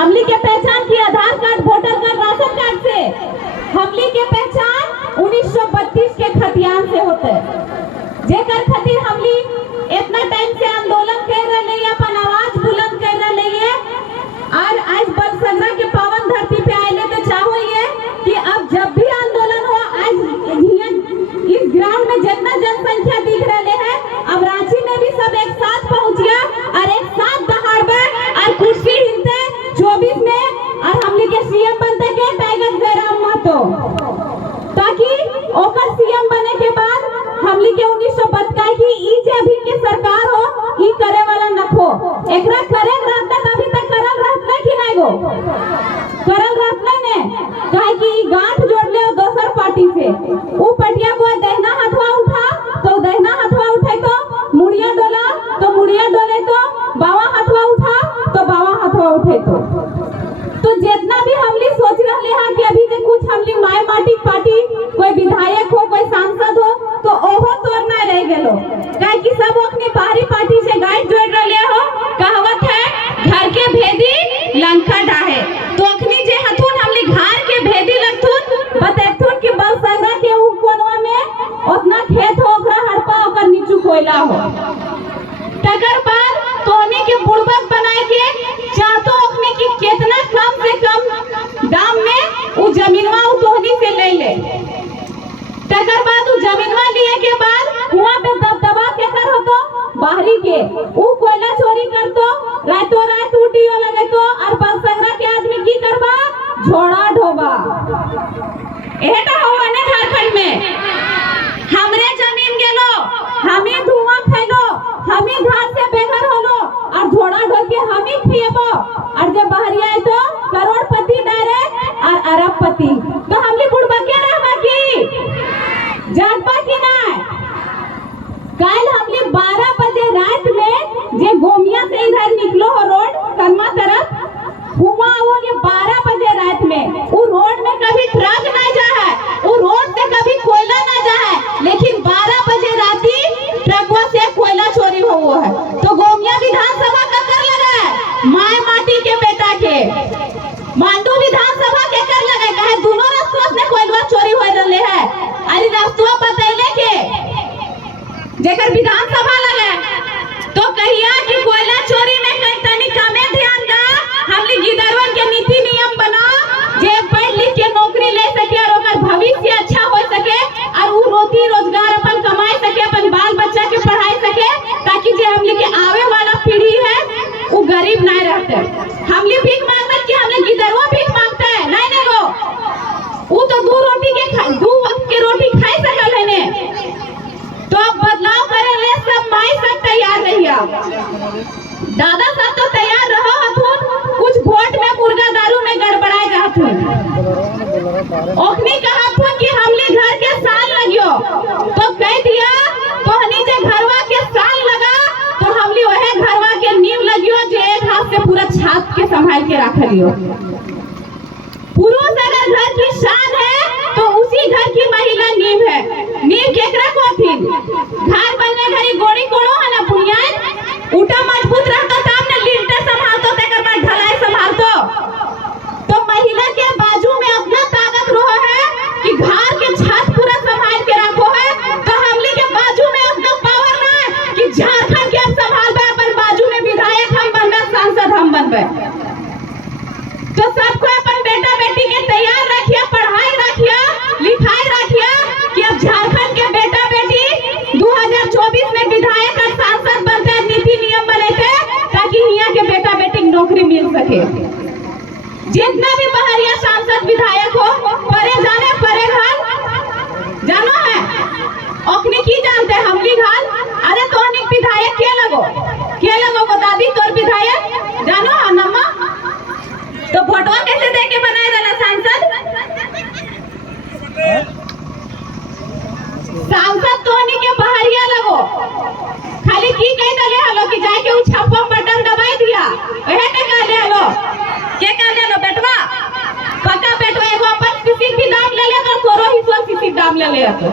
हमली के पहचान की Aadhaar card, voter card, ration card से। हमली के पहचान 1932 के खतियान से होते, जेकर खातिर हमली इतना टाइम से आंदोलन कर रहे हैं, अपन आवाज बुलंद कर रहे हैं। और आज बलसंगरा के पावन धरती पे आए तो चाहो ये कि अब जब भी आंदोलन हो, आज इस ग्राउंड में जितना जनसंख्या दिख रहे हैं, अब रांची में भी सब एक साथ पहुंच गया और एक साथ दहाड़बे और कुर्सी हिलते 24 में और हमली के सीएम बनते के टाइगर जयराम महतो, ताकि ओकर सीएम बने के बाद हमली के 1932 की ई जे अभी के सरकार हो ई करे वाला नखो एकरा करे रहता अभी तक करल रहता कि नहीं गो करल रहता ने काहे कि ई गांठ जोड़ ले दोसर पार्टी से। ऊ पटिया को दहना हाथवा उठा तो दहना हाथवा उठे तो मुड़िया डोला तो मुड़िया डोले, तो बावा हाथवा उठा तो बावा हाथवा उठे। तो जितना भी हमली सोच रहे हैं कि अभी के कुछ हमली माय माटी पार्टी कोई विधायक हो, कोई सांसद हो, तो ओहो तोड़ ना रह गेलो, काहे कि सब अपनी बाहरी पार्टी से गाइड जोड़ रहे हो। कहावत है घर के भेदी लंका डाहे, तो अखनी जे हथुन हमली घर के भेदी लगथुन बतेथुन कि बलसंगरा के ऊ कोनवा में उतना खेत हो, ओकरा हड़पा ओकर नीचू कोयला हो। तकर बाद तोहनी के बुड़बक बनाए के चाहतो अपने की कितना कम से कम दाम में ऊ जमीनवा ऊ तोहनी से ले ले। तकर बाद ऊ जमीनवा लिए के बाद हुआ पे दबदबा के कर होतो बाहरी के ऊ कोयला चोरी करतो, रातों रात उठियो लगेतो और बलसंगरा के आदमी की करबा झोड़ा ढोबा। एटा हुआ ने झारखंड में हमरे जमीन गेलो, हमी धुआं फैलो, हमी घर से बेघर होलो और झोड़ा ढो के हमी खिएबो और जब बाहरी आए तो करोड़पति डायरेक्ट और अरबपति। तो हमली बुड़बा के रहबा की जानबा की ना। कल हमली 12 बजे रात में जे गोमिया से इधर निकलो हो रोड करमा तरफ, हुआ वो ये 12 बजे रात में वो रोड में कभी ट्रक ना जा है, वो रोड से कभी कोयला ना जा है, लेकिन 12 बजे राती ट्रकों से कोयला चोरी हो है। तो गोमिया विधानसभा का कर लगा है माय माटी के बेटा के, मांडू विधानसभा के कर लगा है, दोनों रास्तों से कोयला चोरी हो रहे है। अरे रास्तों बतैले के जेकर विधानसभा लगे तो कहिया कि कोयला चोरी में कई तनी कमे ध्यान दा, हमली गिदरवन के नीति नियम बना जे पढ़ लिख के नौकरी ले सके और ओकर भविष्य अच्छा हो सके और ऊ रोटी रोजगार अपन कमाई सके, अपन बाल बच्चा के पढ़ाई सके, ताकि जे हमली के आवे वाला पीढ़ी है वो गरीब नहीं रहते। हमली भीख मांगत कि हमले गिदरवा भीख मांगते है नहीं ने गो, वो तो दो वक्त के रोटी खाई सकल है ने। तो अब बदलाव करे ले सब माई सब तैयार रहिया, दादा सब तो तैयार रहो हथुन, कुछ वोट में मुर्गा दारू में गड़बड़ाए जाथुन। ओखनी कहा कि हमले घर के साल लगियो तो कह दिया तोहनी जे घरवा के साल लगा तो हमली वहे घरवा के नींव लगियो जे एक हाथ से पूरा छात के संभाल के रख लियो। पुरुष अगर घर की शान है तो उसी घर की महिला नींव है। नींव केकरा को थी घर बनने घरी गोड़ी कोड़ो है ना बुनियाद ऊटा मजबूत रहता तब ने लिंटर संभालतो तेकर बाद ढलाई संभालतो। तो महिला के बाजू में अपना ताकत रहो है कि घर के छत पूरा संभाल के रखो है, तो हमली के बाजू में अपना पावर ना है कि झारखंड के संभालबे, अपन बाजू में विधायक हम बनबे, सांसद हम बनबे। तो सबको अपन बेटा बेटी के तैयार रखिए, पढ़ाई रखिए, लिखाई रखिए कि अब झारखंड के बेटा बेटी 2024 में विधायक और सांसद बनते, नीति नियम बनेते, ताकि यहाँ के बेटा बेटी नौकरी मिल सके। जितना भी बाहरिया सांसद विधायक हो परे जाने परे घाल जानो है ओखनी की जानते हैं हमली घाल। अरे तो विधायक के लगो बता दी तोर विधायक जानो है नम्मा, तो फोटो कैसे दे के बनाए देना सांसद तोहनी के बाहरिया लगो खाली की कह दले हलो कि जाके उ छप्पा बटन दबाई दिया ओहे के कह ले हलो के कह ले लो बेटवा पक्का बेटवा एगो अपन किसी भी दाम ले ले तो तोरो ही सो किसी दाम ले ले तो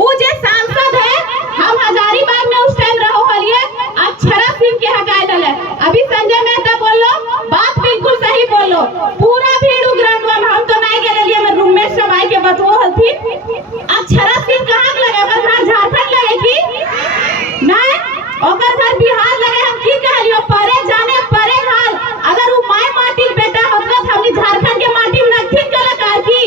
उ जे सांसद है हम हजारीबाग में उस टाइम रहो हलिए अक्षरा सिंह के हटाए दले। अभी संजय मेहता बोलो तो पूरा भीड़ ग्राउंड में हम तो नहीं गेले लिए, हमर रूममेट सब आए के बतवो हथी अक्षरा सिंह कहां लगे, ओकर घर झारखंड लगे की नहीं, ओकर घर बिहार लगे। हम की कहलियो परे जाने परे हाल, अगर वो माय माटी बेटा होत त हमनी झारखंड के माटी में नखी कलाकार की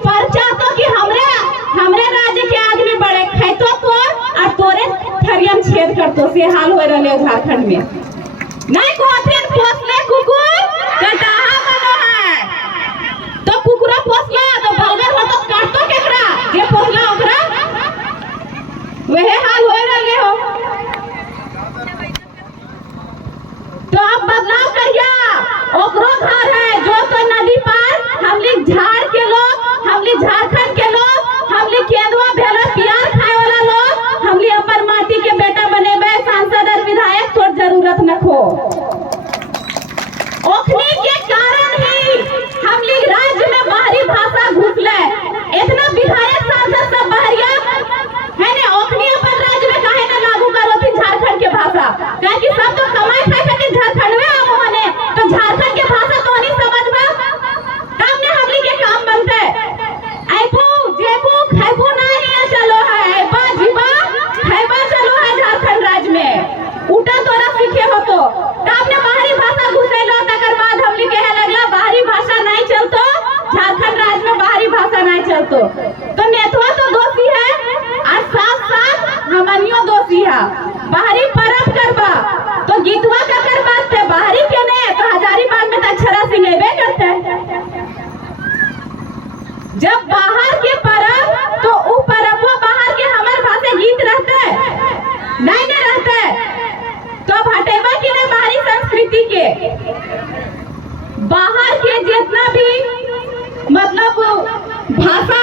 परचा तो कि हमरे राज्य के आदमी बड़े खैतो तो और तोरे थरियन छेद करतो से हाल हो रहले झारखंड में। नहीं को अथेन पोसले कुकुर कटाहा बनो है, तो कुकुरा पोसला तो बलगर हो तो काटतो केकरा जे पोसला ओकरा, वहे हाल हो रहले हो। तो अब बदलाव करिया, ओकरो घर है जो तो नदी पार, हमली झाड़ के लोग, हमली झारखंड के लोग, हमली केंदुआ भेलो प्यार खाए वाला लोग, हमली अपन माटी के बेटा बनेबे सांसद और विधायक, तोर जरूरत न खो। ओखनी के कारण ही हमली राज्य में बाहरी भाषा घुसले, इतना विधायक सांसद सब बहरिया है ने, ओखनी अपन राज्य में काहे न लागू करो थी झारखंड के भाषा, काहे कि सब तो कमाई खाए खातिर झारखंड में आ मोहने, तो झारखंड के भाषा तो नहीं समझबा, तब ने हमली के काम बनते। आइबू जेबू खाइबू नहीं चलो है, आइबा जीबा खाइबा चलो है झारखंड राज्य में, उटा तोरा सीखे हो तो तब ने बाहरी भाषा घुसेलो, तकर बाद हमली कहे लगला बाहरी भाषा नहीं चलतो झारखंड राज्य में, बाहरी भाषा नहीं चलतो, तो नेतवा तो दोषी है और साथ साथ हमनियो दोषी है। बाहरी परब करबा तो गीतवा कर बात थे, बाहरी के ने तो हजारीबाग में तो अक्षरा सिंह लेबे करते, जब बाहर के परब तो उ परबो बाहर के हमर भाषा गीत रहते नहीं न रहते, तो हटेबा की नहीं बाहरी संस्कृति के। बाहर के जितना भी मतलब भाषा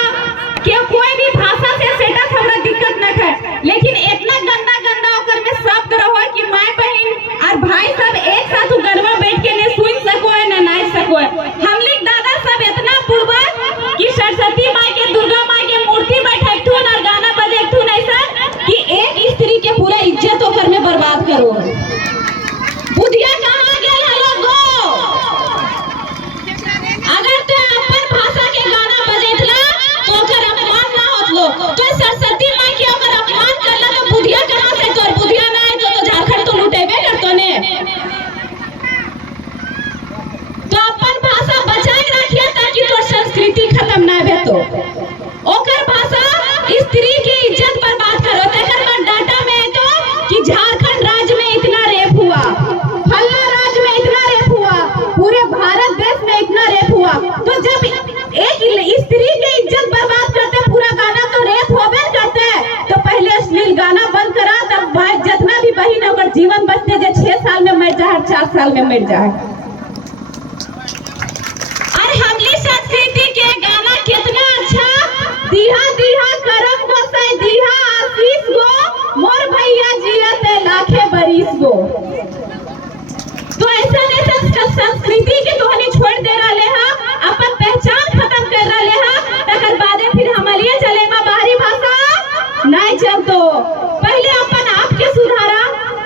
के कोई भी भाषा से सेटअप हमरा दिक्कत न है, लेकिन इतना गंदा गंदा ओकर में शब्द रहो कि माय बहन और भाई सब एक साथ घर में बैठ के ने सुन सको है न नाच सको है। हम लोग दादा सब इतना पूर्वक कि सरस्वती माई के दुर्गा माई के मूर्ति बैठैथुन और गाना बजैथुन ऐसा कि एक स्त्री के पूरा इज्जत ओकर में बर्बाद करो। बुधिया कहां गेल हलो गो, अगर तो अपन भाषा के गाना बजैतला तो ओकर अपमान ना होतलो, तो सरस्वती माई के ओकर अपमान करला तो बुधिया कहां से, तोर बुधिया ना है तो झारखंड तो लुटेबे करतो ने। तो अपन भाषा बचाए रखिए ताकि तोर संस्कृति खत्म ना भे, तो ओकर भाषा स्त्री की इज्जत बर्बाद करो। तकर बाद डाटा में है तो कि झारखंड राज्य में इतना रेप हुआ, फल्ला राज्य में इतना रेप हुआ, पूरे भारत देश में इतना रेप हुआ, तो जब एक स्त्री की इज्जत बर्बाद करते पूरा गाना तो रेप होबे करते, तो पहले अश्लील गाना बंद करा, तब जितना भी बहिन होकर जीवन बचते, जो 6 साल में मर जाए 4 साल में मर जाए। और हमली संस्कृति के गाना कितना अच्छा, दिहा दिहा करम गोसाई दिहा आशीष गो, मोर भैया जियते लाखे बरिस गो, तो ऐसा संस्कृति के तो हनी छोड़ दे रहे हैं, अपन पहचान खत्म कर रहे हैं, तकर बादे फिर हमारे चलेगा बाहरी भाषा नहीं चलतो। पहले अपन आप के सुधारा,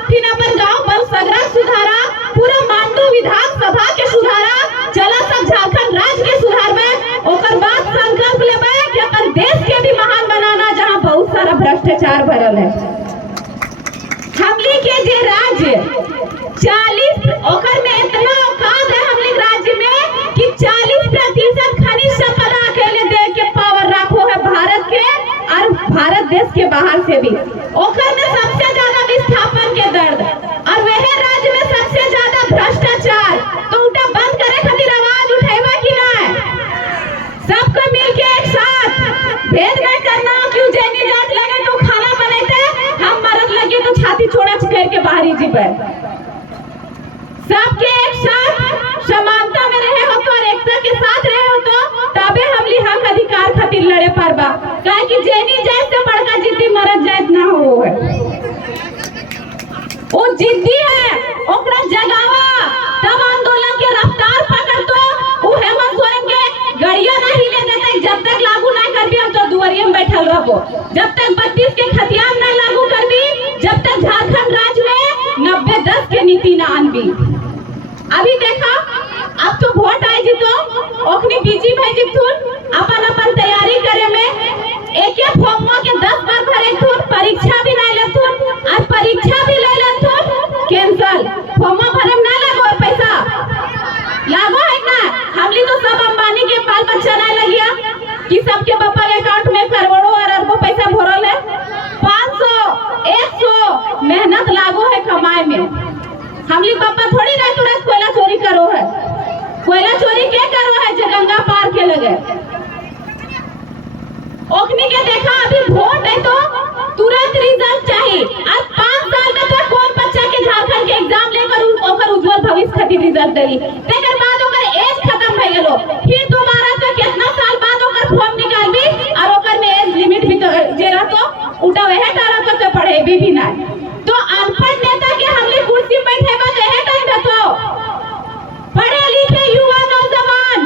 फिर अपन गांव बल सगरा सुधारा, पूरा मांडू विधानसभा के सुधारा, चला सब झारखंड राज्य के सुधार में, ओकर बाद संकल्प लेबे कि अपन देश के भी महान बनाना जहां बहुत सारा भ्रष्टाचार भरल है। हमली के जे राज्य 40 ओकर में इतना औकात है हमली राज्य में कि 40% खनिज संपदा अकेले दे के पावर राखो है भारत के और भारत देश के बाहर से भी, ओकर में सबसे ज्यादा विस्थापन के दर्द और वह राज्य में सबसे ज्यादा भ्रष्टाचार, तो उठा बंद करे खातिर आवाज उठाएबा कि नहीं, सबको मिल के एक साथ भेद नहीं करना, क्यों जैनी जात लगे तो खाना बनेते, हम मरद लगे तो छाती छोड़ा करके बाहरी जीवे, सबके एक साथ समानता में रहे हो तो और एकता के साथ रहे हो तो तबे हमली हक अधिकार खातिर लड़े पारबा, काहे कि जेनी जाए से बड़का जिद्दी मरद जात ना हो है, वो जिद्दी है ओकरा जगावा, तब आंदोलन के रफ्तार पकड़ तो वो हेमंत सोरेन के गड़िया नहीं ले देते, जब तक लागू नहीं करबी हम तो दुआरिया में बैठल रहबो, जब तक 32 के खतियान नहीं लागू करबी, जब तक झारखंड राज्य में 90-10 के नीति ना आनबी। अभी देखा अब तो वोट आई जी तो ओखनी बीजी भाई जी थुन अपन अपन तैयारी करे में एक एक फॉर्म के 10 बार भरे थुन, परीक्षा भी नहीं लेथुन, आज परीक्षा भी ले लेथुन कैंसल, फॉर्म भरे में ना लगो पैसा लागो है ना। हमली तो सब अंबानी के बाल बच्चा नहीं लगिया कि सबके पापा के अकाउंट में करोड़ों और अरबों पैसा भरल है। 500 100 मेहनत लागो है कमाए में। हमली पापा थोड़ी ना तुरंत कोयला चोरी करो है, कोयला चोरी क्या करो है जो गंगा पार के लगे। ओखनी के देखा अभी वोट है तो तुरंत रिजल्ट चाहिए। आज 5 साल में तो कौन बच्चा के झारखंड के एग्जाम लेकर ओकर उज्जवल भविष्य खातिर रिजल्ट देली, तेकर बाद ओकर एज खत्म भई गेलो, फिर दोबारा तो कितना साल बाद ओकर फॉर्म निकालबी और ओकर में एज लिमिट भी तो जे रहतो उटा वह टारा तो पढ़ेबी भी ना। तो अनपढ़ नेता के हमले कुर्सी बैठेबा तो है टाइम रहतो। पढ़े लिखे युवा नौजवान,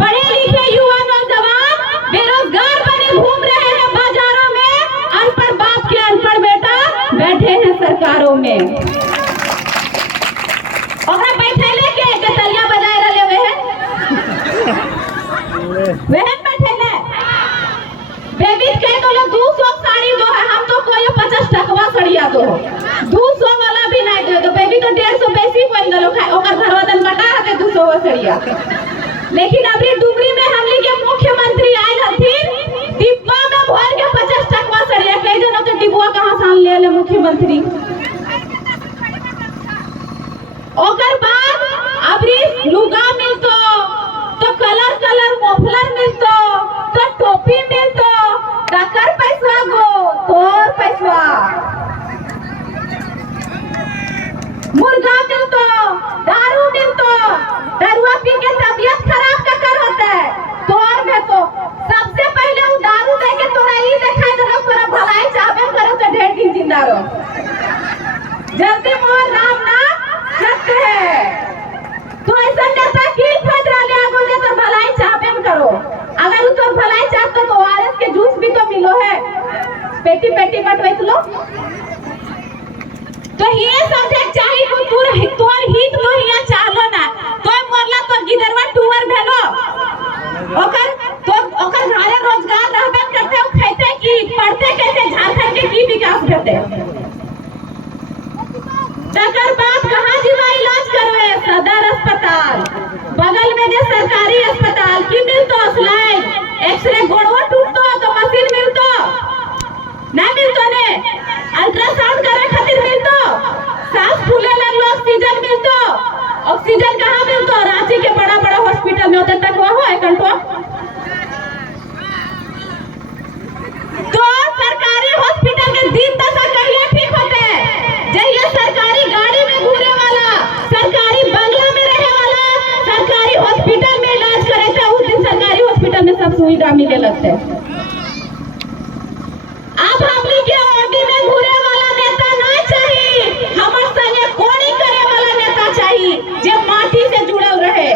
पढ़े लिखे युवा नौजवान बेरोजगार बने घूम रहे हैं बाजारों में, अनपढ़ बाप के अनपढ़ बेटा बैठे हैं सरकारों में। ओकरा बैठेले के कतलिया बजाए रहले वे हैं वहन बैठेले बेबी के तो लोग 200 साड़ी दो है, हम तो कोई 50 टकवा सड़िया दो 200 वाला भी नहीं दे दो। बेबी तो 150 बेसी कोई दलो खाए ओकर घरवा दन बटा रहते 200 सड़िया। लेकिन अभी डुगरी में हमली के मुख्यमंत्री आए हथिन डिब्बा में भर के 50 टकवा सड़िया, कई जनों के डिब्बा कहां सान ले ले मुख्यमंत्री। ओकर बाद अभी लुगा मिलतो तो कलर कलर मोफलर मिलतो तो टोपी मिलतो, टकर पैसा गो तोर पैसा, मुर्गा मिलतो, दारू मिलतो, दारुआ पी के तबीयत खराब ककर होता है तोर में। तो सबसे पहले वो दारू दे के तोरा ई दिखाई दे तोरा भलाई चाहबे करो तो ढेर दिन जिंदा रहो। जल्दी मोर राम ना सत्य है तो ऐसा नेता की फदरा ले आगो जे तो भलाई चाहबे करो। अगर तो भलाई चाहतो तो ओआरएस के जूस भी तो मिलो है, पेटी पेटी बटवैत लो। तो ये सब्जेक्ट चाहिए को तोर हित लो हिया चाहलो ना तो मोरला तो गिदरवा टूवर भेलो ओकर घरे रोजगार रहबे करते ओ खैते की पढ़ते कैसे झारखंड के की विकास करते। तकर बाद कहां जीवा इलाज करवे सदर अस्पताल बगल में जे सरकारी अस्पताल की मिलतो स्लाइड एक्सरे गोड़वा टूटतो तो मशीन मिलतो ना मिलतो ने, अल्ट्रासाउंड करे खातिर मिलतो, सांस फूले लगलो ऑक्सीजन मिलतो। ऑक्सीजन कहां मिलतो रांची के बड़ा बड़ा हॉस्पिटल में उधर तक हो है कंटो। तो सरकारी हॉस्पिटल के दिन दशा कहिए ठीक होते जहिया सरकारी गाड़ी में घूरे वाला, सरकारी बंगला में रहे वाला सरकारी हॉस्पिटल में इलाज करे थे, उस दिन सरकारी हॉस्पिटल में सब सुविधा मिले लगते। अब हमली के ओडी में घूरे वाला नेता नहीं चाहिए, हमर संगे कोड़ी करे वाला नेता चाहिए जे माटी से जुड़ल रहे।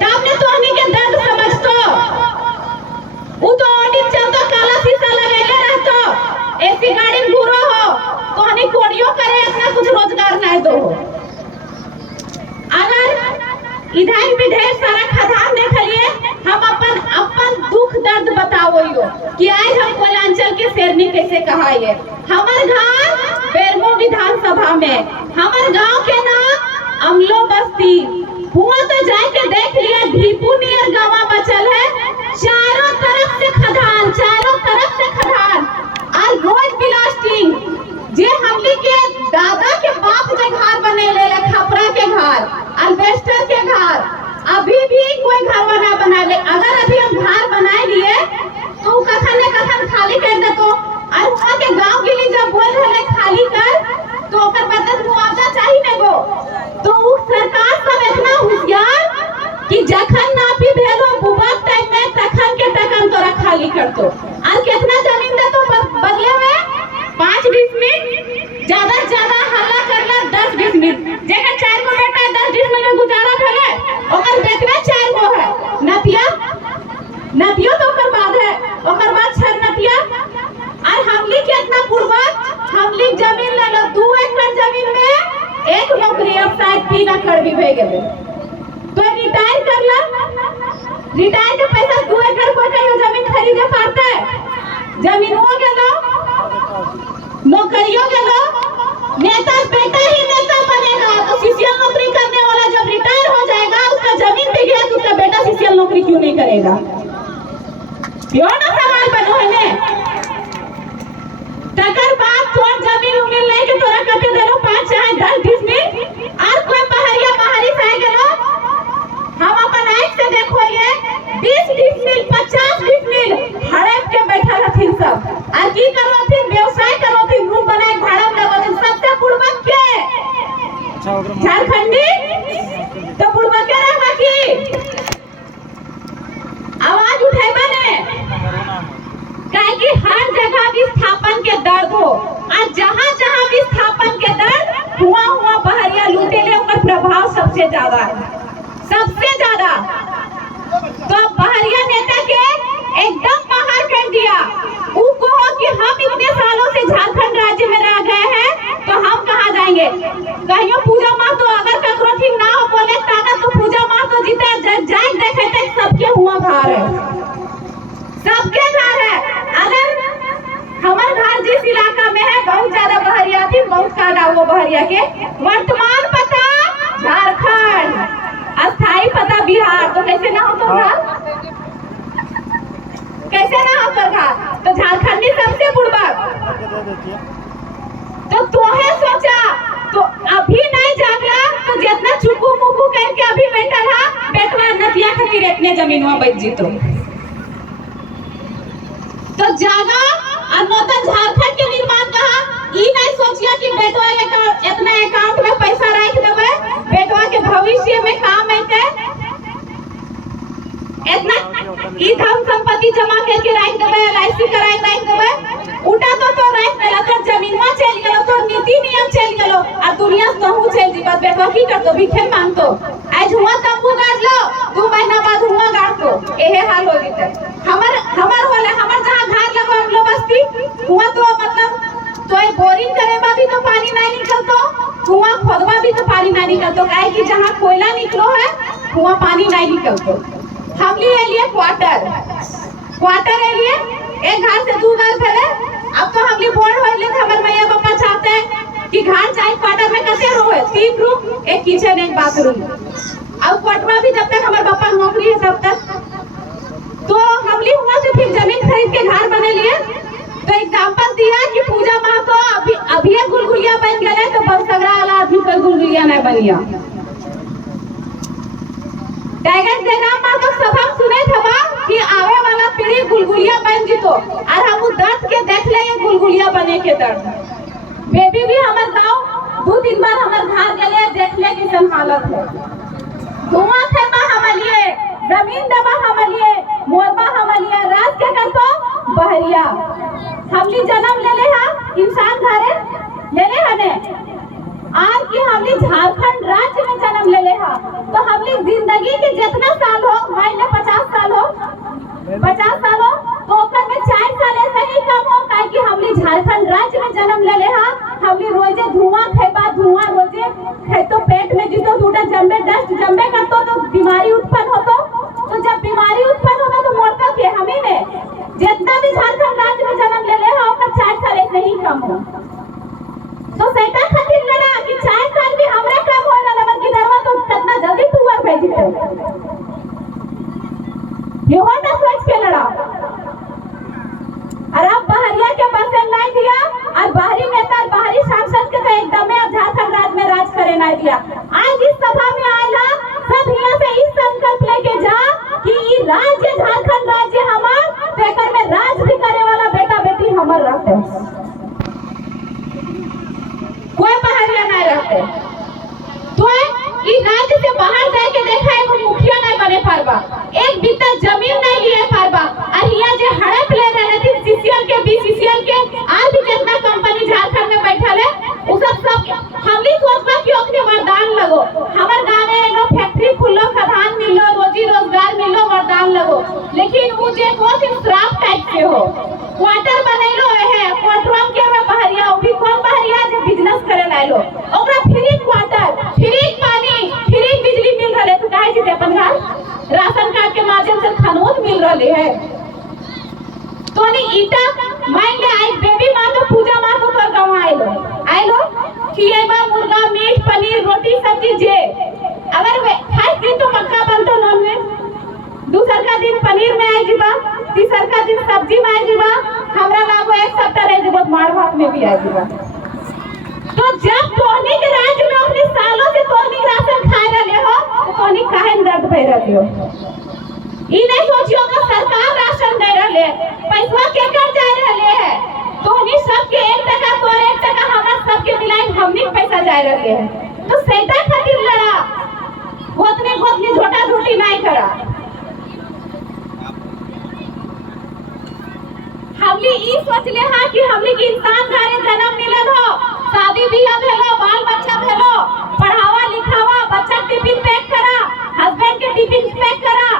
तब ने तो हनी के दर्द समझतो। उ तो ओडी चलतो काला शीशा लगेले रहतो, ऐसी गाड़ी में घूरो हो तो हनी कोड़ियो करे अपना कुछ रोजगार नहीं दो। अगर इधर भी ढेर सारा खदान देख लिए हम अपन दुख दर्द बताओ कि आज हम कोयलांचल के शेरनी कैसे कहा ये हमार घर बेरमो विधानसभा में, हमार गांव के नाम अमलो बस्ती हुआ तो जाके देख लिया ढीपू नियर गांव बचल है, चारों तरफ से खदान, चारों तरफ से खदान और रोज ब्लास्टिंग। जे हमली के दादा के बाप जे घर बने ले खपरा के घर, अल्बेस्टर के घर, अभी भी कोई घर ना बना ले। अगर अभी हम घर बनाए लिए तो कखन ने कखन खाली कर दे तो और वहां के गांव के लिए जब बोल रहे खाली कर तो ओकर बदले मुआवजा चाहिए ने गो तो उ सरकार सब रिटायर कर ला, रिटायर के पैसा 2 एकड़ कोई कहियो जमीन खरीदे पाता है, जमीन हो गेलो, नौकरियों गेलो, नेता बेटा ही नेता बनेगा। तो सीसीएल नौकरी करने वाला जब रिटायर हो जाएगा, उसका जमीन भी गया तो उसका बेटा सीसीएल नौकरी क्यों नहीं करेगा? क्यों ना सवाल बनो है तकर बात तोड़ जमीन उमीन लेके तोरा कते देलो 5 चाहे 10 डिसमिल और कोई पहाड़िया पहाड़ी से गेलो। हम अपन आंख से देखो ये 20 डिसमिल 50 डिसमिल हड़प के बैठल हथिन सब और की करवथिन व्यवसाय करवथिन रूम बनाए भाड़ा लगवथिन। सबसे बुड़बक के झारखंडी तो बुड़बक के रहबा की आवाज उठेबा ने काहे कि हर जगह विस्थापन के दर्द हो और जहां-जहां विस्थापन के दर्द हुआ बहरिया लूटे ले ओकर प्रभाव सबसे ज्यादा है, सबसे ज्यादा। तो बहरिया नेता के एकदम बाहर कर दिया। वो कहो कि हम इतने सालों से झारखंड राज्य में रह गए हैं तो हम कहां जाएंगे? कहियो पूजा माँ तो अगर ककरो ठीक ना हो बोले ताकत तो पूजा माँ तो जीते जाए देखे तक सबके हुआ घर है, सबके घर है। अगर हमारे घर जिस इलाका में है बहुत ज्यादा बहरिया थी, बहुत काटा वो बहरिया के वर्तमान पता झारखंड, अस्थाई पता बिहार। तो कैसे ना हो तो घर, कैसे ना हो तो घर? तो झारखंडी सबसे बुड़बक। तो तोहे सोचा तो अभी नहीं जागला तो जितना चुकू मुकू करके अभी बैठा रहा बेटवा नतिया खातिर इतने जमीनवा बेच जीतो। तो जागा और नौतन झारखंड के निर्माण कहा ई नहीं सोचिया कि बेटवा इतना अकाउंट में पैसा रख देवे, बेटवा के भविष्य में काम आते, इतना ई धन संपत्ति जमा करके रख देवे, एलआईसी कराए रख देवे। उठा तो रख देला तो जमीनवा चल गेलो, तो नीति नियम चल गेलो और दुनिया कहूं चल जीबा। बेटवा की करतो भिखे मांगतो, आज हुआ तंबू गाड़ लो 2 महीना बाद हुआ गाड़ तो एहे हाल हो जते। हमर होले हमर जहां घर लगो हम लोग बस्ती हुआ तो मतलब तो बोरिंग करेबा भी तो पानी नहीं निकलतो, हुआ खोदवा भी तो पानी नहीं निकलतो, काहे कि जहां कोयला निकलो है हुआ पानी नहीं निकलतो। हम लिए क्वार्टर लिए एक घर से 2 घर पहले। अब तो हमली बोर्ड होइले हमर मैया पापा चाहते हैं कि घर चाहे क्वार्टर में कैसे रहे, 3 रूम, एक किचन, एक बाथरूम। अब क्वार्टर भी जब तक हमारे पापा नौकरी है तब तक। तो हमली हुआ से फिर जमीन खरीद के घर बने लिए। तो एग्जांपल दिया कि पूजा माँ तो अभी गुलगुलिया बन गए तो बरसगरा वाला आदमी कोई गुलगुलिया नहीं बनिया। टाइगर जयराम माँ तो सब हम सुने थे कि आवे वाला पीढ़ी गुलगुलिया बन जीतो और हम दर्द के देख ले गुलगुलिया बने के दर्द। बेबी भी हमारे गाँव 2-3 बार हमारे घर गए देख ले किसन हालत है। धुआं थे माँ हमारे लिए, जमीन दबा हमारे लिए, मोरबा हमारे लिए, रात के करतो बहरिया। हमली जन्म ले ले हा इंसान घरे ले ले हने आज की हमली झारखंड राज्य में जन्म ले ले हा। तो हमली जिंदगी के जितना साल हो मान ले 50 साल हो तो ओकर में 4 साल ऐसे ही कम हो काहे कि हमली झारखंड राज्य में जन्म ले ले हा। हमली रोजे धुआं खेबा, धुआं रोजे खेतो पेट में जीतो दूटा जम्बे डस्ट जम्बे करतो तो बीमारी उत्पन्न होतो। तो जब बीमारी उत्पन्न होता तो मरता के हमी में जितना भी झारखंड राज्य में जन्म ले ले हा ओकर 4 साल ऐसे ही कम हो। तो सेटा खातिर लड़ा कि 4 साल भी हमरा कम होना लगा कि दरवा तो कितना जल्दी टूवर भेज दे। ये होता सोच के लड़ा और अब बहरिया के बसे नहीं दिया और बाहरी नेता बाहरी सांसद के तो एकदम झारखंड राज्य में राज करे नहीं दिया। आज इस सभा में आएला सब यहाँ से इस संकल्प लेके जा कि ये राज्य झारखंड राज्य हमार पेपर में राज भी करे वाला बेटा बेटी हमार रहते, कोई बहरिया नहीं रहते। तो ये राज्य से बाहर जाके देखा है मुखिया नहीं बने पारबा, एक बित्ता जमीन नहीं लिए पारबा और यहाँ जो हड़प ले रहे थे सीसीएल के बीसीसीएल के आज भी जितना कंपनी झारखंड में बैठा है वो सब हमली सोचबा कि ओकरे वरदान लगो हमार गांव में लो फैक्ट्री खुलो, खदान मिलो, रोजी रोजगार मिलो, वरदान लगो। लेकिन वो जे बहुत श्राप टाइप के हो क्वार्टर बनैलो है क्वार्टर के में बहरिया भी कौन बहरिया जो बिजनेस करे लाइलो ओकरा फ्री क्वार्टर, फ्री पानी, फ्री बिजली मिल रहे तो काहे कि अपन मिल रही है। तो नहीं ईटा मान ले आई बेबी माँ तो पूजा माँ को कर गाँव आए लो खिएबा मुर्गा मीट पनीर रोटी सब्जी जे अगर खाए दिन तो पक्का बनतो नॉन वेज दूसर का दिन पनीर में आई जीबा तीसर का दिन सब्जी में आई जीबा हमरा लागो एक सप्ताह रह जीबो मार भात में भी आई जीबा। तो जब तोहनी के राज्य में अपने सालों से तोहनी राशन खाए रहे हो तो तोहनी काहे दर्द भय रहे हो। ई नहीं सोचियो कि सरकार राशन दे रहे पैसा केकर जा रहे है तोहनी सबके 1 टका तोर 1 टका हमरा सबके मिलाई हमनी पैसा जा रहे है। तो सेटा खातिर लड़ा गोतने झोटा झूठी नहीं करा। हमली ई सोचले हा कि हमली के इंसान घरे जन्म मिलन हो शादी बियाह भेलो बाल बच्चा भेलो पढ़ावा लिखावा बच्चा टिफिन पैक करा हस्बैंड के टिफिन पैक करा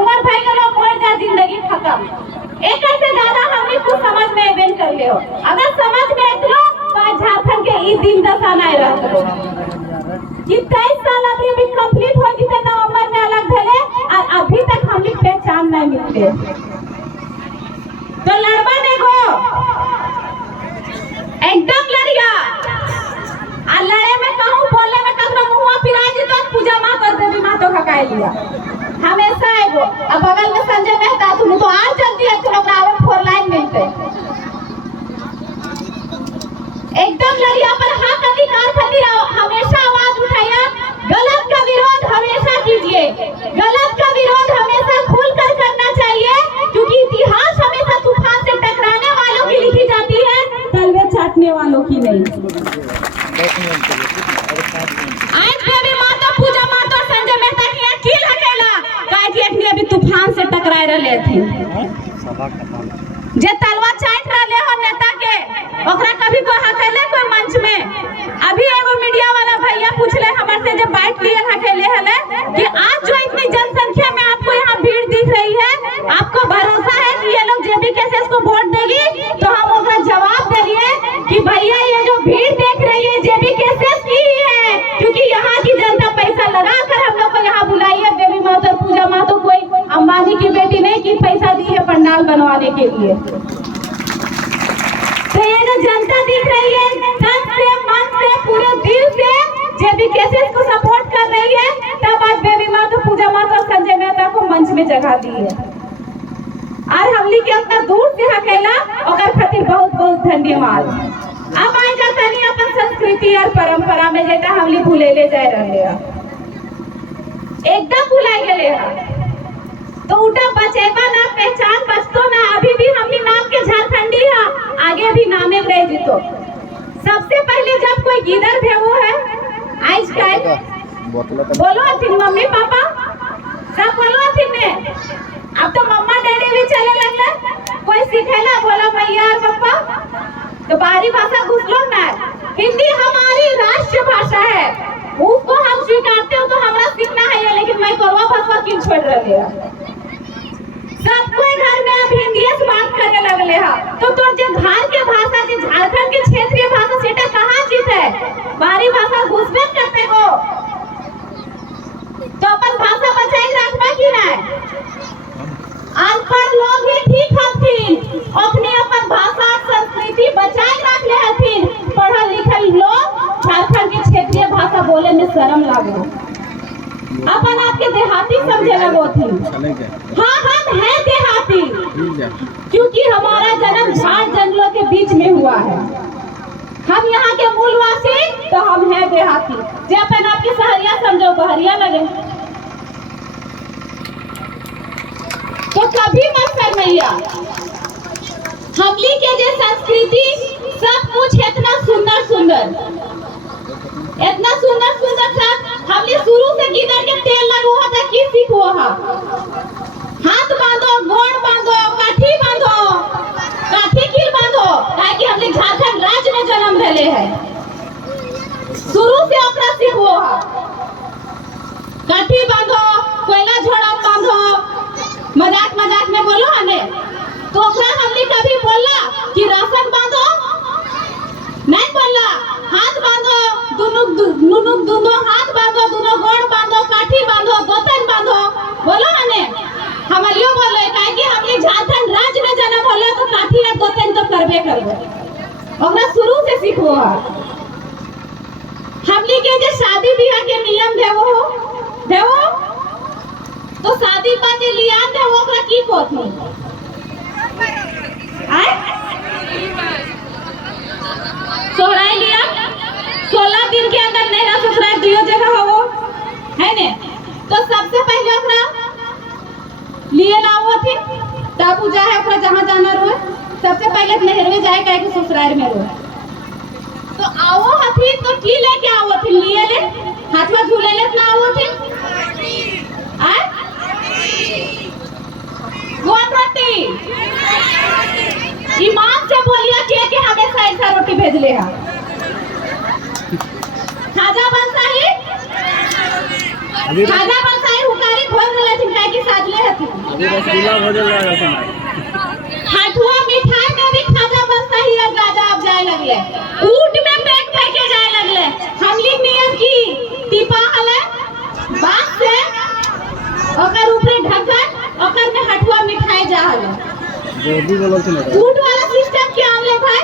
उम्र भई गेलो मर जा जिंदगी खत्म। एक से ज्यादा हमली कुछ समझ में एबेन कर ले हो। अगर समझ में आतलो तो झारखंड के ई दिन दशा नहीं रहतो कि 23 साल अभी भी कंप्लीट हो जिते नवंबर में अलग भेले और अभी तक हमली पहचान नहीं मिलते। तो लड़बा देखो एकदम लड़िया आ लड़े में कहूं बोले में कतरो मुंह पिराई जी तो पूजा मां कर देवी मां तो खकाए लिया हमेशा एगो अब बगल में संजय मेहता तुम तो आज जल्दी है तुम लोग आवे 4 लाइन मिलते एकदम लड़िया पर हक अधिकार खातिर हमेशा आवाज उठाइए। गलत का विरोध हमेशा कीजिए गलत का विरोध हमेशा खुलकर करना चाहिए क्योंकि इतिहास हमेशा तूफान से टकराने वालों की लिखी जाती है तलवे चाटने वालों की नहीं। आज देवी माता पूजा माता संजय मेहता की अकेला अकेला काजी अखनी अभी तूफान से टकराए रहे थे जे तलवा चाट रहे हो नेता के ओकरा कभी कोई हकेले कोई मंच में अभी एगो मीडिया वाला भैया पूछले हमर से जे बाइट लिए हकेले हले कि आज जो इतनी जनसंख्या में आपको यहाँ भीड़ दिख रही है आपको भरोसा है कि ये लोग जेबी केसेस को वोट देगी। तो हम ओकरा जवाब दिए कि भैया ये जो भीड़ देख रही है जेबी केसेस की है क्योंकि यहाँ की जनता पैसा लगा कर हम लोग को यहाँ बुलाई है। देवी माता पूजा माँ तो कोई अंबानी की बेटी नहीं कि पैसा दी है पंडाल बनवाने के लिए। तो ये जो जनता दिख रही है तन से मन से पूरे दिल से जेबी केसेस को सपोर्ट कर रही है तब आज बेबी माँ तो पूजा माँ तो संजय मेहता को मंच में जगह दी है और हमली के अपना दूर से हकेला ओकर खातिर बहुत बहुत धन्यवाद। अब आई जाता नहीं अपन संस्कृति और परंपरा में जेटा हमली भूले ले जाए रहे एकदम भुलाई गए तो उठा बचेबा ना पहचान बचतो ना अभी भी हमनी नाम के झारखंडी है आगे भी नामे रह जीतो। सबसे पहले जब कोई गिदर भेवो है आज का बोलो थी मम्मी पापा सब बोलो थी ने अब तो मम्मा डैडी भी चले लगले कोई सिखेला बोला मैया और पापा तो बाहरी भाषा घुस लो ना। हिंदी हमारी राष्ट्रीय भाषा है उसको हम स्वीकारते हो तो हमारा सीखना है लेकिन मैं करवा भाषा क्यों छोड़ रहे हैं सब कोई घर में अब हिंदी से बात करने लगले है तो जे घर के भाषा जे झारखंड के क्षेत्रीय भाषा सेटा कहाँ जीते बाहरी भाषा घुसबे करते हो तो अपन भाषा बचाए रखना की नहीं। अनपढ़ लोग ही ठीक हथिन अपने अपन भाषा संस्कृति बचाए रख ले हथिन पढ़ल लिखल लोग झारखंड के क्षेत्रीय भाषा बोले में शर्म लागो अपन आपके देहाती समझे लगो थी। हाँ हम हैं देहाती क्योंकि हमारा जन्म झाड़ जंगलों के बीच में हुआ है हम यहाँ के मूलवासी तो हम हैं देहाती जे अपन आपके सहरिया समझो बहरिया लगे तो कभी मत शर्मैया। हमली के जे संस्कृति सब कुछ इतना सुंदर सुंदर था हमने शुरू से गिदर के तेल लगवा था की सीखो हाथ बांधो गोड़ बांधो काठी बांधो काठी कील बांधो ताकि हमने झारखंड राज्य में जन्म भेले है शुरू से अपना सीखो काठी बांधो कोयला झोड़ा बांधो मजाक में बोलो हने तो हमने कभी बोला कि राशन बांधो नहीं बोला हाथ बांधो दोनों हाथ बांधो दोनों गोड़ बांधो काठी बांधो गोतन बांधो बोलो हने हम लियो बोले ओकरा शुरू से सीखो है। हमनी के जे शादी ब्याह के नियम देवो तो शादी बाते लिया दे ओकरा की कोथी आय सोहराई लिया 16 दिन के अंदर नैना ससुराल दियो जगह हो है ने। तो सबसे पहले ओकरा लिए लाओ थी तब जाए ओकरा जहां जाना रोए। सबसे पहले नहर में जाए के ससुराल में रोए। तो आओ हथी तो की लेके आओ थी लिए ले हाथ में झूले ले ना आओ थी आय कौन रोटी ईमान से बोलिए के हमेशा ऐसा रोटी भेज ले हा खाजा बनसाही हुकारी खोल रहे थे काहे की साजले हथी अभी रसगुल्ला भोजन लगा था हाथुआ मिठाई में भी खाजा बनसाही अब राजा अब जाए लगले ऊट में पैक पैके जाए लगले। हमली नियम की टीपा हले बांस से ओकर ऊपरे ढक्कन ओकर में हथुआ मिठाई जा हले जो भी बोलल थे ना ऊट वाला सिस्टम के आमले भाई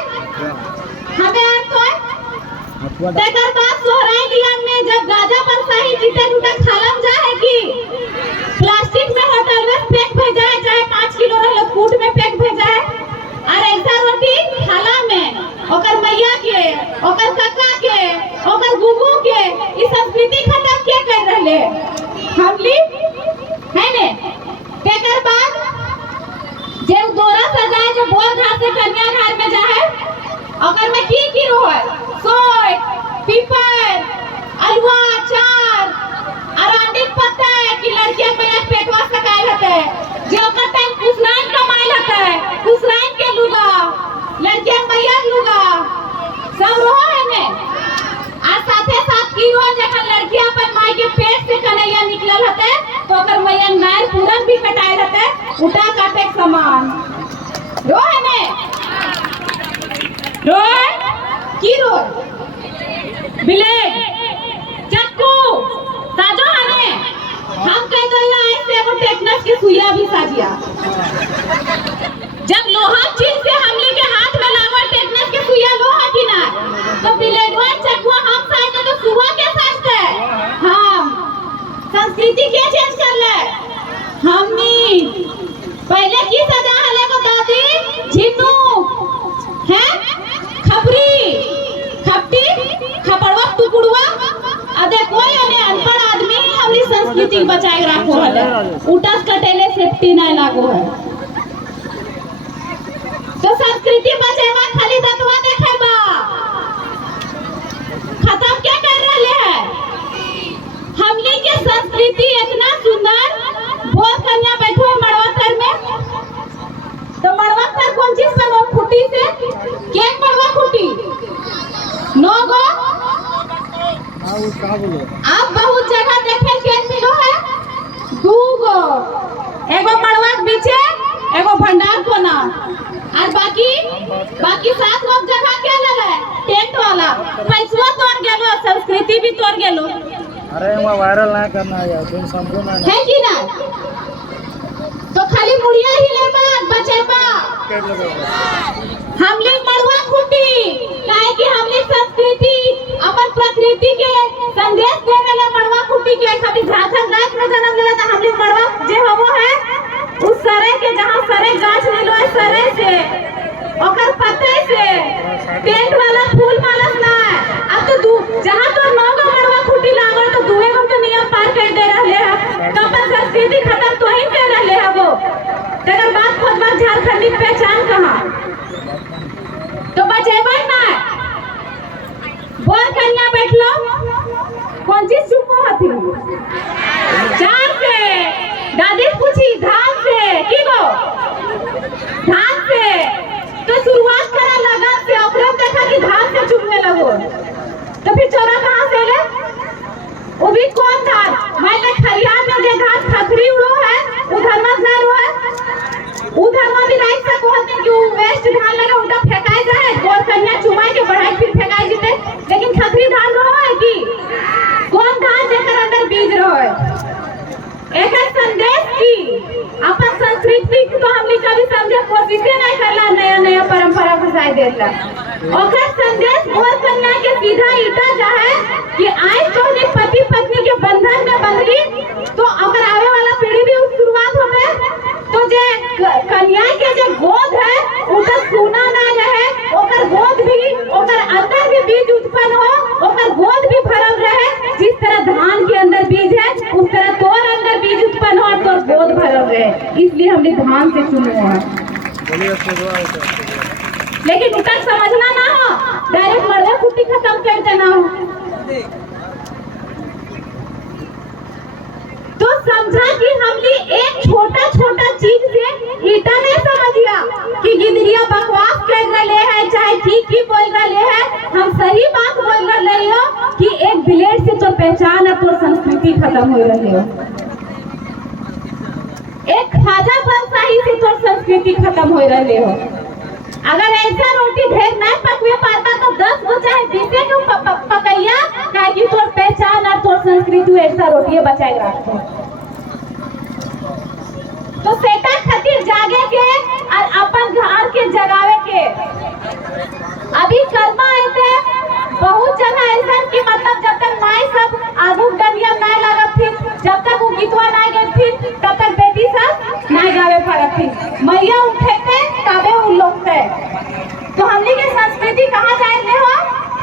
हमें आज तो तेकर बाद सोहराई लियन में जब गाजा बनसाही जीते टूटा खालम जाए की प्लास्टिक में होटल में पैक भेजाए चाहे 5 किलो रहल कूट में पैक भेजाए और ऐसा रोटी खाला में ओकर मैया के ओकर काका के ओकर गुगू के ई संस्कृति खत्म के कर रहले हमली है ने। तेकर बाद जे दोरा सजाए जो बोर घाट से कन्या घर में जाए ओकर में की रोए सोय पीपर अलवा चार अरांडी पत्ता है कि लड़कियां पे पेटवा सकाए रहते है जे ओकर टाइम कुसरान कमाए रहते है कुसरान के लुगा लड़कियां मैया लुगा सब रोह है ने। आ साथे साथ की रोज जखन लड़कियां अपन माई के पेट से कन्हैया निकलल हते तो ओकर मैया नार पूरन भी कटाए रहते उठा काटे के समान रोह है ने रोय की रोय ब्लेड चाकू साजो हने हम कह दो ऐसे वो टेक्नस की सुइया भी साजिया जब लोहा चीज से हमले के हाथ में लावा टेक्नस के सुइया लोहा की ना तो ब्लेडवा चाकू हम साजे तो सुवा के साजते हम संस्कृति के चेंज कर ले हमनी पहले की सजा हले को दादी झिन्नू है खपरी खपटी खपड़वा टुकड़वा अदे कोई ने अनपढ़ आदमी हमरी संस्कृति बचाए रखो हले उटास कटेले सेफ्टी ना लागो है। तो संस्कृति बचाएबा खाली दतवा देखेबा खत्म क्या कर रहले है। हमली के संस्कृति इतना सुंदर बहुत कन्या बैठो है मड़वा तर में तो मड़वा तर कौन चीज पर वो फुटी से केक मड़वा फुटी नोगो आप बहुत जगह देखे केक मिलो है दूगो एगो मड़वा के पीछे एगो भंडार कोना और बाकी 7 लोग जगह के लग है टेंट वाला पैसवा तोड़ गेलो संस्कृति भी तोड़ गेलो। अरे वहां वायरल ना करना है तुम संपूर्ण है कि ना तो खाली मुड़िया ही लेबा बचेबा हमले मड़वा खुटी काहे कि हमले संस्कृति अपन प्रकृति के संदेश देवे ला मड़वा खुटी के खाली झाझा गाछ में जन्म लेला त हमले मड़वा जे होवो है उस सरे के जहां सरे गाछ मिलो है सरे से ओकर पत्ते से टेंट वाला फूल माला ना अब तो जहां तो 9 गो मड़वा खुटी लागल तो दुए गो तो नियम पार कर दे रहले है तो अपन संस्कृति खत्म तो ही कर रहले है वो तेकर बात खुद बार झारखंडी पहचान कहां तो बचेबा ना बोल कन्या बैठ लो कौन चीज चुपो हथी चार से दादी पूछी धान से की गो धान से तो शुरुआत करा लगा से ओकरा देखा कि धान से चुपने लगो तो फिर चोरा कहां से ले वो भी कौन धान मैंने खरियान में जे घास खखरी उड़ो है उधर मत ना रो है उधर मत राइट से कहते कि वेस्ट धान लगा उल्टा फेंकाई जाए गोर कन्या चुमाई के बढ़ाई फिर फेंकाई जीते लेकिन खखरी धान रो है कि कौन धान जेकर अंदर बीज रो है एक संदेश की अपन संस्कृति तो हमने कभी समझे कोशिश नहीं करला नया नया परंपरा घुसाई देला। ओकर संदेश मोर कन्या के सीधा ईटा जा है कि आज तो ने पति पत्नी के बंधन में बंधली तो अगर आवे वाला पीढ़ी भी उस शुरुआत होते तो जे कन्या के जो गोद है उधर सोना ना रहे ओकर गोद भी ओकर अंदर भी बीज उत्पन्न हो ओकर गोद भी भरल रहे जिस तरह धान के अंदर बीज है उस तरह तोर अंदर बीज उत्पन्न हो और तोर गोद भरल रहे इसलिए हमने धान से चुने हैं लेकिन उतर समझना ना हो डायरेक्ट मर्दा कुट्टी खत्म कर देना हो तो समझा कि हमने एक छोटा छोटा चीज से ईटा नहीं समझ गया कि गिदरिया बकवास कर रहे हैं चाहे ठीक ही बोल रहे हैं हम सही बात बोल रहे हो कि एक ब्लेड से तो पहचान और तो संस्कृति खत्म हो रही हो एक खाजा बनसाही से तो संस्कृति खत्म हो रहे हो अगर ऐसा रोटी ढेर ना पकवे पाता तो 10 गो चाहे 20 को पकैया काहे कि तोर पहचान और तोर संस्कृति ऐसा रोटी बचाए रखो तो सेटा खातिर जागे के और अपन घर के जगावे के अभी कर्मा ऐसे बहुत जगह ऐसा कि मतलब जब तक माई सब आगू डंडिया ना लगत थी जब तक वो गीतवा ना गई थी तब तक बेटी सब ना गावे पड़त थी मैया उठे थे तबे उन लोग थे तो हमने के संस्कृति कहाँ जाए रहे हो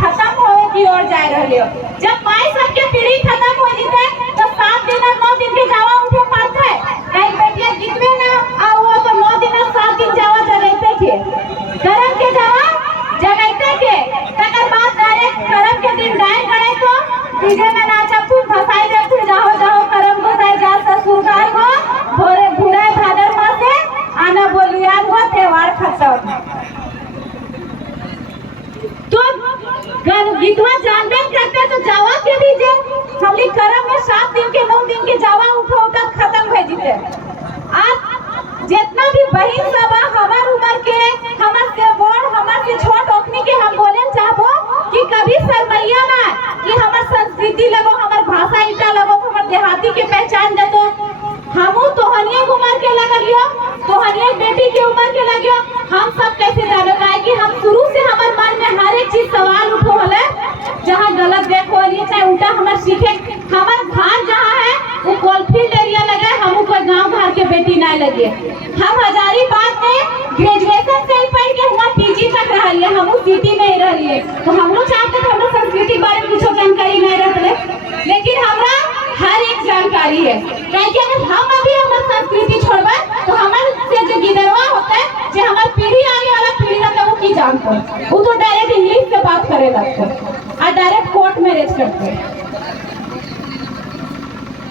खत्म होवे की ओर जाए रहे हो जब माई सबके पीढ़ी खत्म हो जीते तो 7 दिन और 9 दिन के जावा उठे पाते कहीं बेटिया गीतवे ना आओ तो 9 दिन और 7 दिन जावा जगैते थे करम के जावा जगैते थे तकर बाद डायरेक्ट करम के दिन डांस करे तो डीजे में नाचा खूब भसाई दे फिर जाओ जाओ करम को जाए जा ससुराल को भोरे भूरे भादर मास से आना बोलिया को त्योहार खत्म तो गीतवा जानबे करते तो जावा के भी जे हमली करम में 7 दिन के 9 दिन के जावा उठो तक खत्म हो जीते आज जितना भी बहन सब हमार उम्र के हमर से बड़ हमर से छोट ओखनी के हम बोले चाहबो कि कभी शर्मैया ना कि हमर संस्कृति लगो हमर भाषा ईटा लगो हमर देहाती के पहचान दे तो हमू तोहनिए उम्र के लगलियो तोहनिए बेटी के उम्र के लगियो हम सब कैसे जानो काहे कि हम शुरू से हमर मन में हर एक चीज सवाल उठो हले जहां गलत देखो लिए चाहे उल्टा हमर सीखे हमर घर जहां है वो कोलफील्ड एरिया लगे हम कोई गांव घर के बेटी ना लगे हम हजारीबाग में ग्रेजुएशन से ही पढ़ के हुआ पीजी तक रहलिए हम सिटी में ही रहलिए तो हम लोग चाहते थे हमर संस्कृति बारे में कुछ जानकारी नहीं रहले लेकिन हमरा हर एक जानकारी है क्योंकि अगर हम अभी हमर संस्कृति छोड़बे तो हमर से जो गिदरवा होता है जो हमार पीढ़ी आगे वाला पीढ़ी रहता वो की जानता वो तो डायरेक्ट इंग्लिश से बात करे लगता और डायरेक्ट कोर्ट मैरिज करते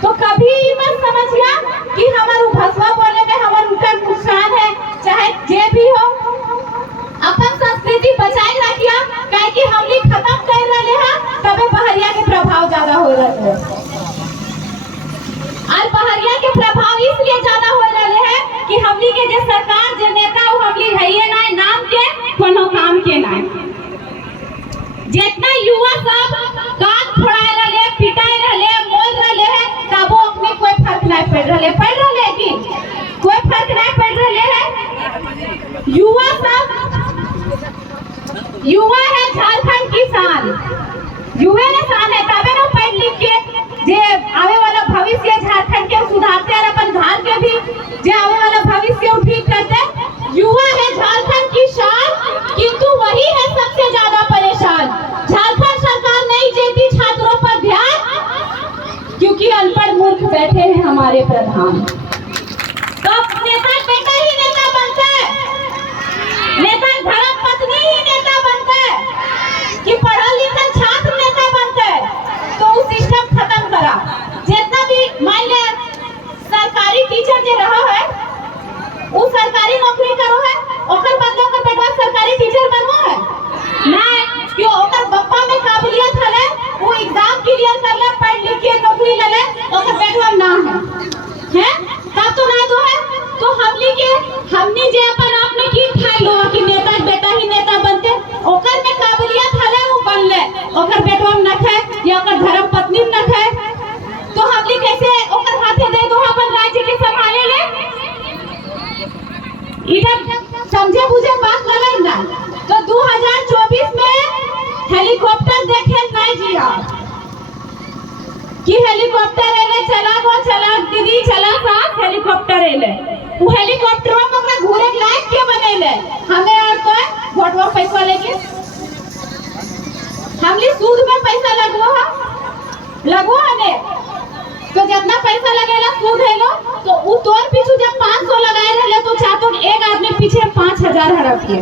तो कभी मत समझिया कि हमारे भसवा बोले में हमारे उनका नुकसान है चाहे जे भी हो अपन संस्कृति बचाए रखिया काहे कि हमली खत्म कर रहे हैं तबे बहरिया के प्रभाव ज्यादा हो रहे हैं और बहरिया के प्रभाव इसलिए ज्यादा हो रहे हैं कि हमली के जो सरकार जो नेता वो हमली है ये ना नाम के कोनो काम के ना जितना युवा सब कान फोड़ाए रहे पिटाए रहे बोल रहे हैं तब अपने कोई फर्क नहीं पड़ रहे कि कोई फर्क नहीं पड़ रहे हैं युवा है झारखंड की शान युवा ने शान है तबे ना पढ़ लिख के जे आवे वाला भविष्य झारखंड के सुधारते और अपन घर के भी जे आवे वाला भविष्य ठीक करते युवा है झारखंड की शान किंतु वही है सबसे ज्यादा परेशान झारखंड सरकार नहीं देती छात्रों पर ध्यान क्योंकि अनपढ़ मूर्ख बैठे हैं हमारे प्रधान तो नेता बेटा ही नेता बनता है नेता धर्म पत्नी ही नेता बनता है कि पढ़ा लिखा छात्र नेता बनता है तो उस सिस्टम खत्म करा जितना भी मान ले सरकारी टीचर जो रहा है वो सरकारी नौकरी करो है ओकर बदले ओकर बेटा सरकारी टीचर बनवा है ना कि ओकर बप्पा में काबिलियत हले वो एग्जाम क्लियर कर ले पढ़ लिख के नौकरी ले ले ओकर बेटवा ना है तब तो ना दो है तो हमनी जे अपन आप में ठीक ठाई लो कि नेता बेटा ही नेता बनते ओकर में काबिलियत हले वो बन ले ओकर बेटवा में न है या ओकर धर्म पत्नी में न है तो हमनी कैसे ओकर करेले वो हेलीकॉप्टर में हमरा घूरे लायक के बनेले हमें और तो वोटवा पैसा लेके हमली सूद में पैसा लगवा ने तो जितना पैसा लगेला सूद है लो तो वो तोर पीछे जब 500 लगाए रहले तो चाहतो एक आदमी पीछे 5000 हड़पिए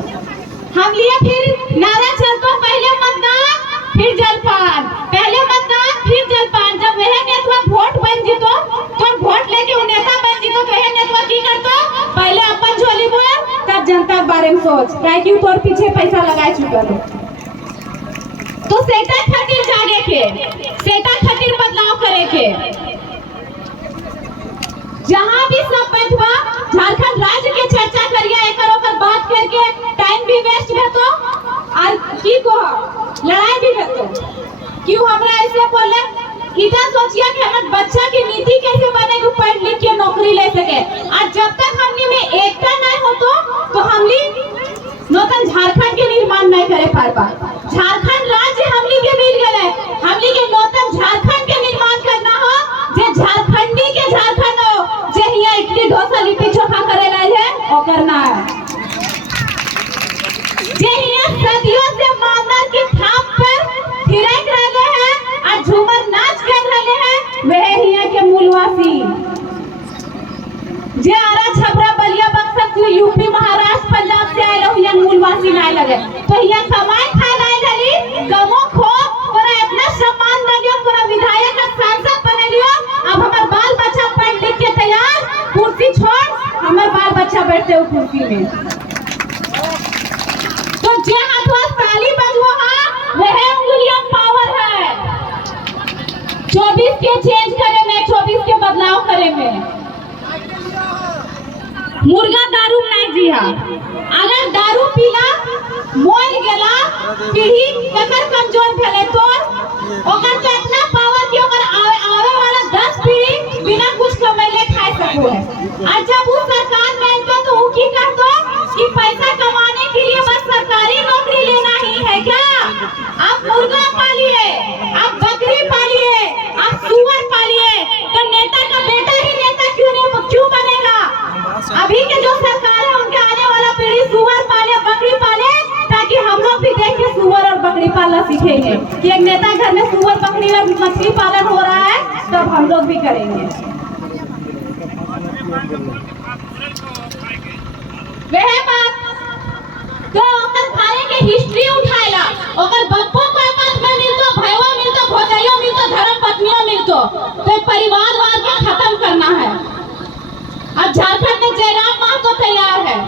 हम लिए फिर नारा चलतो पहले मतदान फिर जलपान पहले मतदान फिर जलपान जब वह नेता वोट बन जीतो तो वोट लेके वो नेता बन जीतो तो वह नेता की करतो पहले अपन झोली बोल तब जनता के बारे में सोच काहे कि तोर पीछे पैसा लगाए चुकल तो सेटा खातिर जागे के सेटा खातिर बदलाव करे के जहां भी सब बैठवा झारखंड राज्य के चर्चा करिए एक ओकर बात करके टाइम भी वेस्ट भेतो और की को लड़ाई भी भेतो क्यों हमरा ऐसे बोले इधर सोचिए कि हमर बच्चा की नीति कैसे बनेगी पढ़ लिख के नौकरी ले सके और जब तक हमनी में एकता नहीं हो तो हमनी नूतन झारखंड के निर्माण नहीं करे पारबा झारखंड राज्य हमनी के मिल गए हमनी के नूतन झारखंड के निर्माण करना हो जे झारखंडी के झारखंड हो जे हिया इडली डोसा लिट्टी चोखा करे लाए है ओ करना है जे हिया सदियों से मानदार की थाप पर थिरक रहे हैं और झूमर नाच कर रहे हैं वह हिया के मूलवासी जे आरा छबरा बलिया बक्सर यूपी महाराष्ट्र पंजाब से आए लोग हिया मूलवासी नहीं लगे तो हिया कमाई खाए नहीं लगी गमो खो तोरा इतना सम्मान दलियो तोरा विधायक और सांसद बने लियो अब हमार बाल बच्चा पढ़ लिख के तैयार कुर्सी छोड़ हमार बाल बच्चा बैठते हो कुर्सी में तो जे हाथवा ताली बजवा वह उंगलियां पावर है 24 के चेंज करे में 24 के बदलाव करे में मुर्गा दारू नहीं जिया अगर दारू पीला मोर गेला पीढ़ी ककर कमजोर भेले तो ओकर के इतना पावर कि ओकर आवे वाला 10 पीढ़ी बिना कुछ कमाइले खाए सको है और जब वो सरकार में तो वो की करतो कि पैसा कमाने के लिए बस सरकारी नौकरी लेना ही है क्या आप मुर्गा पालिए आप बकरी पालिए आप सुअर पालिए तो नेता का बेटा ही नेता क्यों बनेगा अभी के जो सरकार है उनके आने वाला पीढ़ी सुअर पाले बकरी पाले ताकि हम लोग भी देख के सुअर और बकरी पालना सीखेंगे कि एक नेता घर में सुअर बकरी और मछली पालन हो रहा है तब हम लोग भी करेंगे वह बात तो ओकर खाने के हिस्ट्री उठाएला ओकर बप्पो को मत में मिलतो भाईवा मिलतो भौजाइयो मिलतो धर्म पत्नियों मिलतो तो परिवारवाद को खत्म करना है अब झारखंड में जयराम महतो तैयार है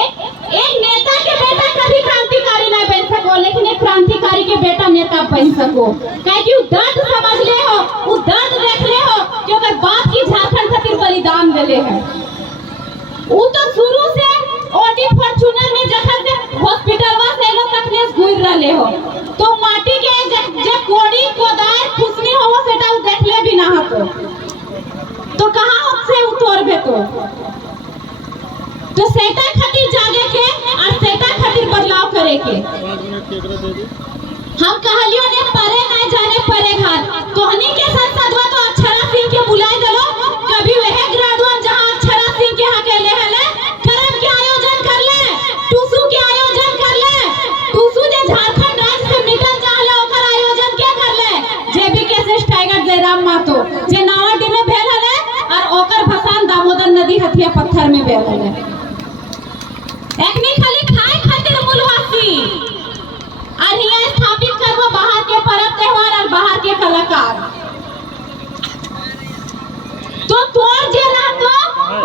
एक नेता के बेटा कभी क्रांतिकारी नहीं बन सको लेकिन एक क्रांतिकारी के बेटा नेता बन सको कहे कि दर्द समझ ले हो वो दर्द देख ले हो कि अगर बाप की झारखंड खातिर बलिदान देले है वो तो शुरू से ओडी फॉर्च्यूनर में जखन से हॉस्पिटलवा से लोग तकने गुजर रहले हो तो माटी के जब कोड़ी कोदार खुसनी हो सेटा देखले भी ना हतो तो कहां से उतोर भेतो तो सेटा खातिर जागे के और सेटा खातिर बदलाव करे के हम कहलियो ने परे नहीं जाने परे घर तोहनी के संसदवा तो अक्षरा सिंह के बुलाए दलो कभी वह ग्रेजुएट जहां अक्षरा सिंह के अकेले हले करम के आयोजन कर ले टूसू के आयोजन कर ले टूसू जे झारखंड राज्य से मिटल चाहले ओकर आयोजन के कर ले जेबी के टाइगर जयराम महतो जे नावाडी में भेल हले और ओकर भसान दामोदर नदी हथिया पत्थर में भेल हले एकनी खाली खाए खातिर मूलवासी और यहाँ स्थापित करबो बाहर के पर्व त्योहार और बाहर के कलाकार तो तोड़ जे रहतो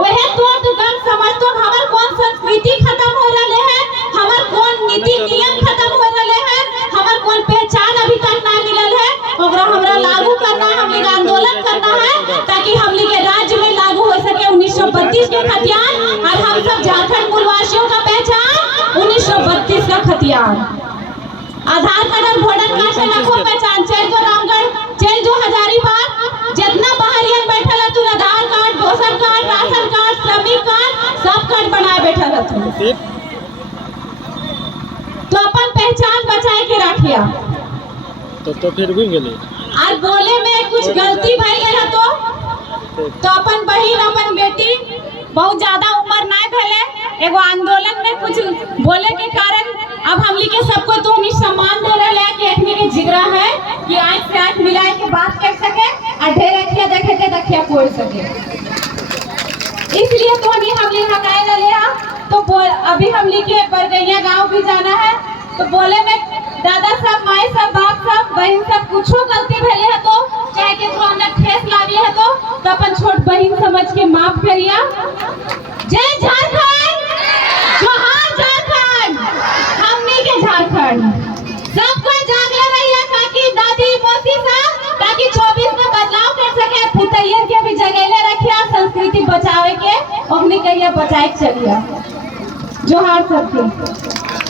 वह तोड़ दुकान समझतो हमर कौन संस्कृति खत्म हो रहे है हमर कौन नीति नियम खत्म हो रहे है हमर कौन पहचान अभी तक ना मिलल है ओकरा हमरा लागू करना है हम आंदोलन करना है ताकि हम के राज्य में लागू हो सके 1932 के खतियान और हम सब झारखंड मूलवासियों का पहचान 1932 का खतियान आधार कार्ड और वोटर कार्ड से रखो पहचान चल जो रामगढ़ चल जो हजारीबाग जितना बाहरियन बैठल है तू Aadhaar card voter card ration card श्रमिक कार्ड सब कार्ड बनाए बैठल है तू तो अपन पहचान बचाए के रखिया तो फिर भी गेली और बोले में कुछ गलती भई गया तो अपन बहिन अपन बहुत ज्यादा उम्र नहीं भले एगो आंदोलन में कुछ बोले के कारण अब हमली के सबको तो उन्हीं सम्मान दे रहे हैं कि अखनी के जिगरा है कि आंख से आंख मिलाए के बात कर सके और ढेर अखिया देखे के दखिया फोड़ सके। इसलिए तो हमली हकाए न लिया तो अभी हमली के बरगैया गांव भी जाना है तो बोले में दादा सब माई सब बाप सब बहन सब कुछो गलती भेले है तो चाहे के अंदर ठेस लागले है तो अपन छोट बहन समझ के माफ करिया। जय झारखंड, जोहार झारखंड, हमनी के झारखंड सबको जागले रहिए ताकि दादी मोदी साहब ताकि 24 में बदलाव कर सके पुतैयर के भी जगेले रखिया संस्कृति बचावे के हमनी के ये बचाए चलिए। जोहार सबके।